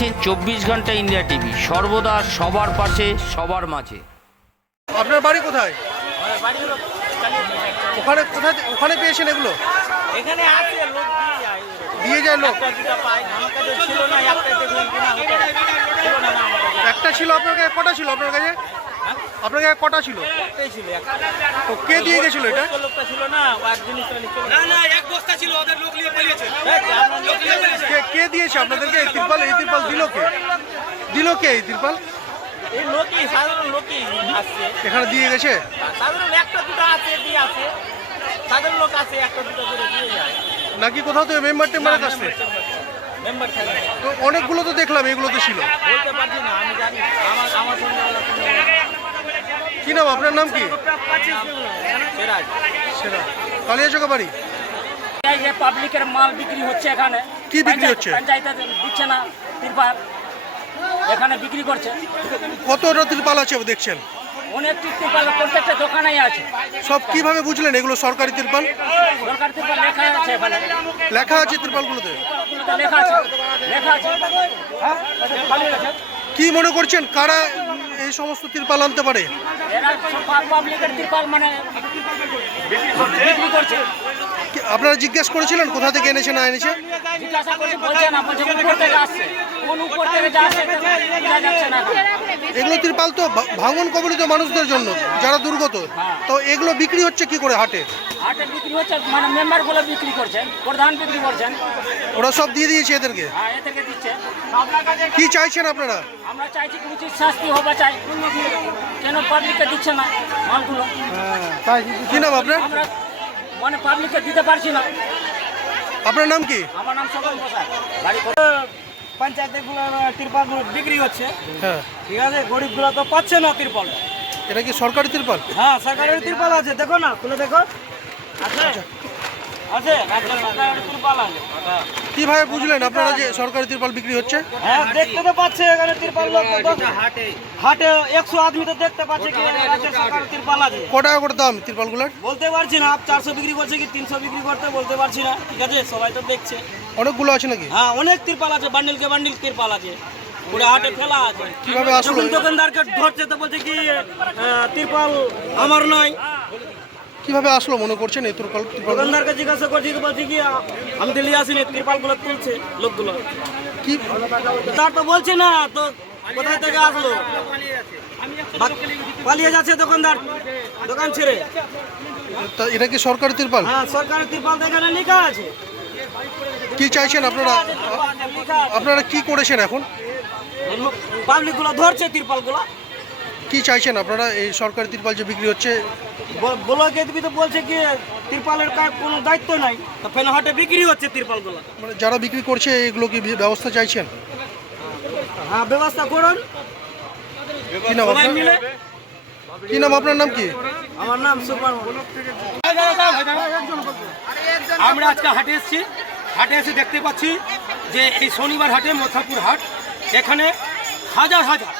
দেখছেন চব্বিশ ঘণ্টা ইন্ডিয়া টিভি। সর্বদা সবার পাশে সবার মাঝে। আপনার বাড়ি কোথায়? ওখানে কোথায় ওখানে পেয়েছেন এগুলো? এখানে আছে লোক দিয়ে যায় লোক। একটা ছিল আপনার কাছে কটা ছিল আপনার কাছে আপনার কাছে কটা ছিল? তো কে দিয়ে গেছিল এটা? লোকটা ছিল না কে দিয়েছে? আপনাদেরকে এই তিরপাল এই তিরপাল দিল কে? দিল কে এই তিরপাল? এখানে দিয়ে গেছে? নাকি কোথাও তো মেম্বার টেম্বারের কাছ থেকে। তো অনেকগুলো তো দেখলাম এগুলো তো ছিল কি নাম? আপনার নাম কি? সেরাজ। সেরা কালিয়াচকা বাড়ি? এই যে পাবলিকের মাল বিক্রি হচ্ছে এখানে। কি বিক্রি হচ্ছে? পঞ্চায়েতে দিচ্ছে না তিরপাল এখানে বিক্রি করছে। কতটা তিরপাল আছে দেখছেন? অনেকটি তিরপাল প্রত্যেকটা দোকানেই আছে। সব কীভাবে বুঝলেন এগুলো সরকারি তিরপাল? সরকার তিরপাল লেখা আছে এখানে। লেখা আছে তিরপালগুলোতে? লেখা আছে। লেখা আছে। কি মনে করছেন কারা এই সমস্ত তিরপাল আনতে পারে? এরা পাবলিকের তিরপাল মানে বিক্রি করছে। আপনারা জিজ্ঞেস করেছিলেন কোথা থেকে এনেছে না এনেছে। এগুলো তিরপাল তো ভাঙন কবলিত মানুষদের জন্য যারা দুর্গত। তো এগুলো বিক্রি হচ্ছে কি করে হাটে? হাটে বিক্রি হচ্ছে মানে মেম্বারগুলো বিক্রি করছেন প্রধান বিক্রি করছেন। ওরা সব দিয়ে দিয়েছে এদেরকে? হ্যাঁ দিচ্ছে। কি চাইছেন আপনারা? আমরা চাইছি উচিত শাস্তি হওয়া চাই। কেন পাবলিককে দিচ্ছে না মালগুলো? কি নাম আপনার? মানে পাবলিককে দিতে পারছি না। আপনার নাম কি? আমার নাম সকল প্রসাদ। বাড়ি পঞ্চায়েতে তিরপাল বিক্রি হচ্ছে। হ্যাঁ। ঠিক আছে গরিবগুলো তো পাচ্ছে না তিরপাল। এটা কি সরকারি তিরপাল? হ্যাঁ সরকারি তিরপাল আছে দেখো না খুলে দেখো। আছে? আছে সরকারি তিরপাল আছে। কীভাবে বুঝলেন আপনারা যে সরকারি তিরপাল বিক্রি হচ্ছে? হ্যাঁ দেখতে তো পাচ্ছে এখানে তিরপাল লোক হাটে হাটে একশো আদমি তো দেখতে পাচ্ছে কি তিরপাল আছে। ক টাকা করে দাম তিরপালগুলোর? বলতে পারছি না চারশো বিক্রি করছে কি তিনশো বিক্রি করতে বলতে পারছি না। ঠিক আছে সবাই তো দেখছে। অনেকগুলো আছে নাকি? হ্যাঁ অনেক তিরপাল আছে বান্ডিলকে বান্ডিল তিরপাল আছে। পুরো হাটে ফেলা আছে। কীভাবে আসলো? দোকানদারকে ধরছে তো বলছে কি তিরপাল আমার নয়। কীভাবে আসলো মনে করছেন এই তিরপাল তিরপাল দোকানদারকে জিজ্ঞাসা করছি তো বলছি কি দিল্লি আসিনি তিরপালগুলো তুলছে লোকগুলো। কি? তার তো বলছে না তো কোথায় থেকে আসলো? পালিয়ে যাচ্ছে দোকানদার দোকান ছেড়ে। তা এটা কি সরকারি তিরপাল? হ্যাঁ সরকারের তিরপাল তো এখানে লেখা আছে। কি চাইছেন আপনারা? আপনারা কি করেছেন এখন? পাবলিকগুলো ধরছে তিরপালগুলো কি চাইছেন আপনারা? এই সরকারি তিরপাল যে বিক্রি হচ্ছে? ব্লকে তো বলছে কি তিরপালের কার কোনো দায়িত্ব নাই তো ফেন হাটে বিক্রি হচ্ছে তিরপালগুলো মানে যারা বিক্রি করছে এগুলো কি ব্যবস্থা চাইছেন? হ্যাঁ ব্যবস্থা করুন। কি নাম আপনার? কি নাম আপনার নাম কি? আমার নাম সুপার আমরা আজকে হাটে এসেছি। হাটে এসে দেখতে পাচ্ছি যে এই শনিবার হাটে মথাপুর হাট এখানে হাজার হাজার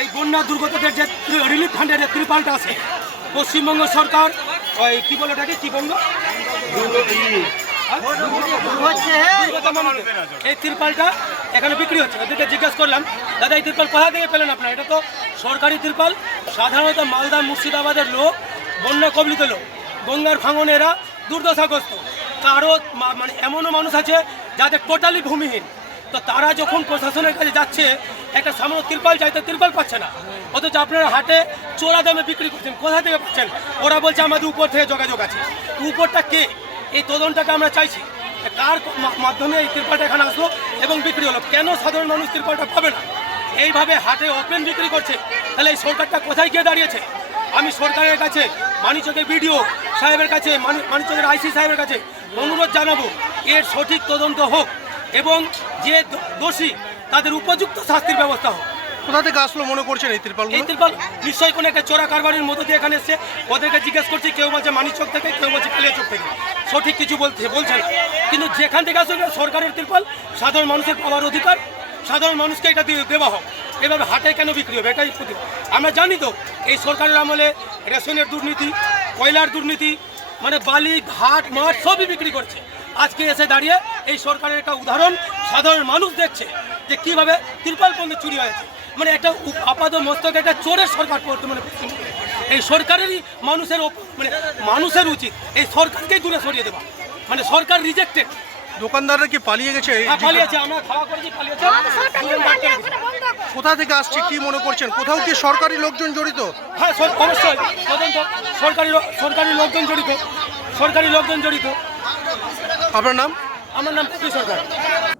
এই বন্যা দুর্গতদের যে রিলিফ ফান্ডের যে ত্রিপালটা আছে পশ্চিমবঙ্গ সরকার ওই কি বলে ওটাকে কি বঙ্গ? এই তিরপালটা এখানে বিক্রি হচ্ছে। ওদেরকে জিজ্ঞেস করলাম দাদা এই তিরপাল কোথা থেকে পেলেন আপনার? এটা তো সরকারি তিরপাল সাধারণত মালদা মুর্শিদাবাদের লোক বন্যা কবলিত লোক। গঙ্গার ভাঙনে এরা দুর্দশাগ্রস্ত। কারও মানে এমনও মানুষ আছে যাদের টোটালি ভূমিহীন। তো তারা যখন প্রশাসনের কাছে যাচ্ছে একটা সামান্য তিরপাল চাইতে তিরপাল পাচ্ছে না। অথচ আপনারা হাটে চোরা দামে বিক্রি করছেন, কোথা থেকে পাচ্ছেন? ওরা বলছে আমাদের উপর থেকে যোগাযোগ আছে। উপরটা কে? এই তদন্তটাকে আমরা চাইছি। কার মাধ্যমে এই তিরপালটা এখানে আসলো এবং বিক্রি হলো? কেন সাধারণ মানুষ তিরপালটা পাবে না? এইভাবে হাটে ওপেন বিক্রি করছে। তাহলে এই সরকারটা কোথায় গিয়ে দাঁড়িয়েছে? আমি সরকারের কাছে, মানিচকের বিডিও সাহেবের কাছে, মানি- মানিচকের আইসি সাহেবের কাছে অনুরোধ জানাব। এর সঠিক তদন্ত হোক এবং যে দোষী তাদের উপযুক্ত শাস্তির ব্যবস্থা হোক। কোথা থেকে আসলো মনে করছেন এই ত্রিপাল এই তিরপাল নিশ্চয়ই কোনো একটা চোরা কারবারের মধ্যে দিয়ে এখানে এসছে ওদেরকে জিজ্ঞেস করছি কেউ বলছে মানিচক থেকে কেউ বলছে কালিয়াচক থেকে। সঠিক কিছু বলছে বলছে না। কিন্তু যেখান থেকে আসলে সরকারের তিরপাল সাধারণ মানুষের পাওয়ার অধিকার সাধারণ মানুষকে এটা দেওয়া হোক। এভাবে হাটে কেন বিক্রি হবে? এটাই প্রতি আমরা জানি তো এই সরকারের আমলে রেশনের দুর্নীতি কয়লার দুর্নীতি মানে বালি ঘাট মাঠ সবই বিক্রি করছে। আজকে এসে দাঁড়িয়ে এই সরকারের একটা উদাহরণ সাধারণ মানুষ দেখছে। যে কীভাবে তিরপাল পর্যন্ত চুরি হয়েছে। মানে একটা আপাত মস্তক একটা চোরের সরকার বর্তমানে পশ্চিমবঙ্গে। এই সরকারেরই মানুষের মানে মানুষের উচিত এই সরকারকেই দূরে সরিয়ে দেওয়া। মানে সরকার রিজেক্টেড দোকানদাররা কি পালিয়ে গেছে? এই যে- পালিয়েছে আমরা খাওয়া করেছি পালিয়েছে। কোথা থেকে আসছে কি মনে করছেন? কোথাও কি সরকারি লোকজন জড়িত? হ্যাঁ অবশ্যই। তদন্ত সরকারি সরকারি লোকজন জড়িত। সরকারি লোকজন জড়িত। আপনার নাম? আমার নাম সরকার।